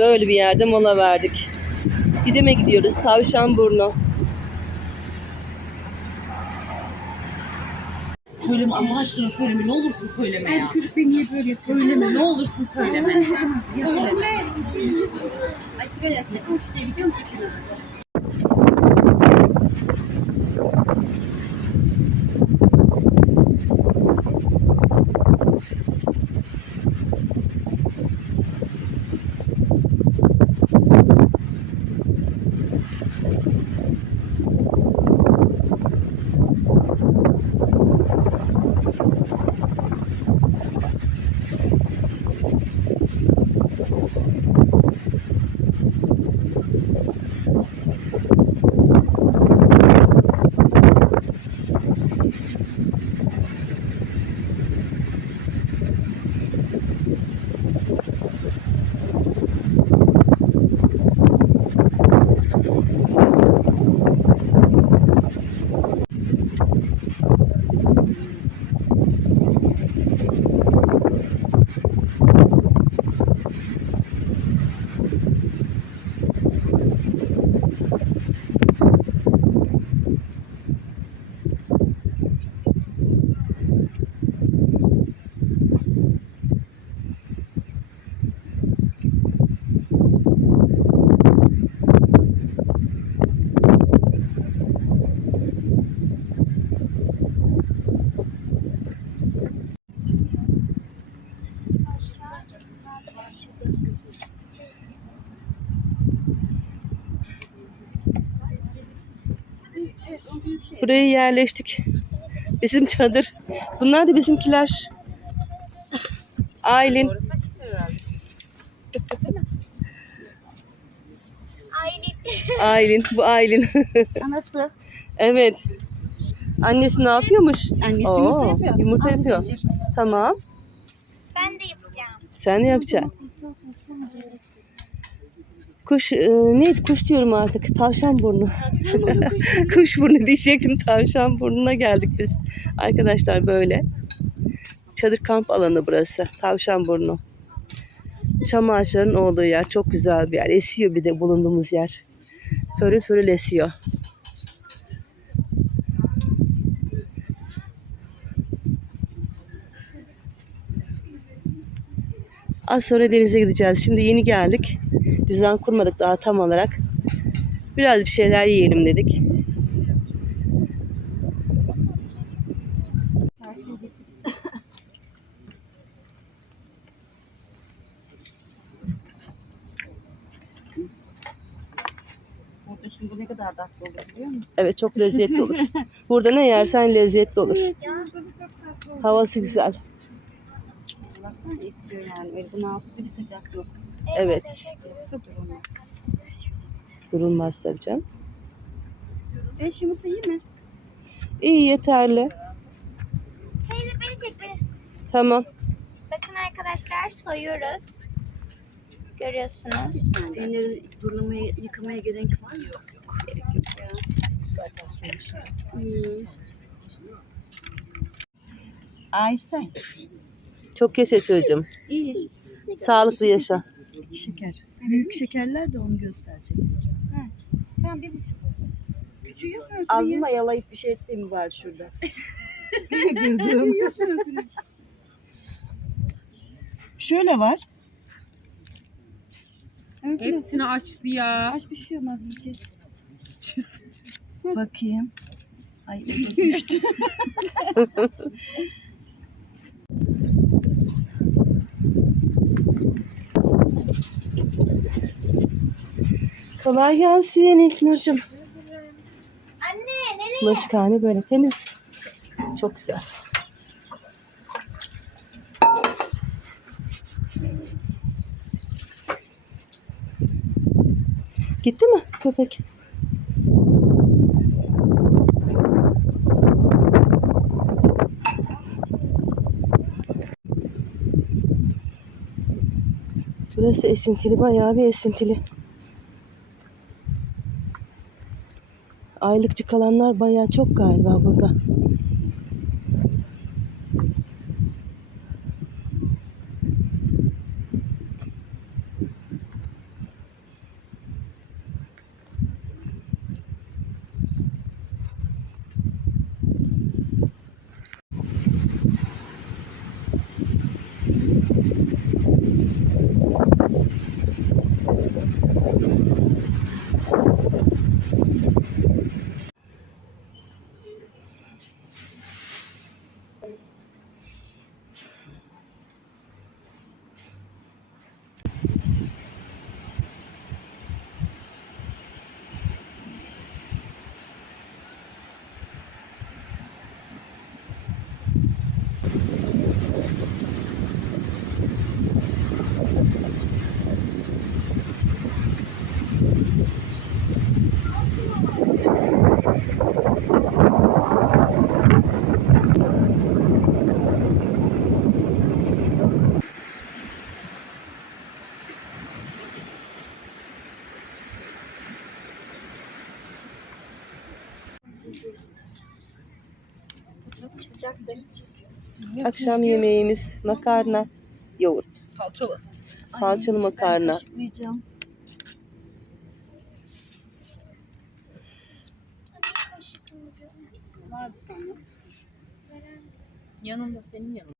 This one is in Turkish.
Böyle bir yerde mola verdik. Didim'e gidiyoruz. Tavşanburnu. Söyleme Allah aşkına söyleme ne olursun söyleme ya. Çocuk beni niye böyle Söyleme ne olursun söyleme. Söyleme. Ay sigara yakacak. Şey gidiyorum çekin Buraya yerleştik. Bizim çadır. Bunlar da bizimkiler. Aylin. Aylin. Bu Aylin. Anası. evet. Annesi ne yapıyormuş? Annesi Oo, yumurta yapıyor. Yumurta yapıyor. Tamam. Ben de yapacağım. Sen ne yapacaksın? Kuş, e, neydi kuş diyorum artık. Tavşan burnu. kuş burnu diyecektim. Tavşan burnuna geldik biz. Arkadaşlar böyle. Çadır kamp alanı burası. Tavşan burnu. Çam ağaçlarının olduğu yer. Çok güzel bir yer. Esiyor bir de bulunduğumuz yer. Förül förül esiyor. Az sonra denize gideceğiz. Şimdi yeni geldik. Düzen kurmadık daha tam olarak. Biraz bir şeyler yiyelim dedik. Burada şimdi bu ne kadar tatlı olur biliyor musun? Evet çok lezzetli olur. Burada ne yersen lezzetli olur. Havası güzel. Baksana esiyor yani. Öyle bunaltıcı bir sıcak yok. Evet. Yoksa durulmaz. Durulmaz tabii canım. Beş yumurta yeme. İyi yeterli. Teyze beni çek beni. Tamam. Bakın arkadaşlar soyuyoruz. Görüyorsunuz. Peyniri durulmaya, yıkamaya gerek var mı? Yok yok. Gerek yok ya. Zaten sonuç. Hmm. Ayşe. Çok yaşa çocuğum. İyi. Sağlıklı yaşa. Şeker. Büyük şekerler de onu gösterecek. Ha. Tamam bir buçuk. Küçüğü yok mu? Ağzıma yalayıp bir şey ettiğim var şurada. Gördüm. Şöyle var. Evet. Hepsini açtı ya. Aç bir şey olmaz yiyeceğiz. Bakayım. Ay düştü. Kolay gelsin İlknur'cum. Anne nereye? Bulaşıkhane böyle temiz. Çok güzel. Gitti mi köpek? Burası esintili, bayağı bir esintili. Aylıkçı kalanlar bayağı çok galiba burada. Akşam yemeğimiz makarna, yoğurt, Salçalı. salçalı Ben makarna. kaşıklayacağım. Yanında senin yanında.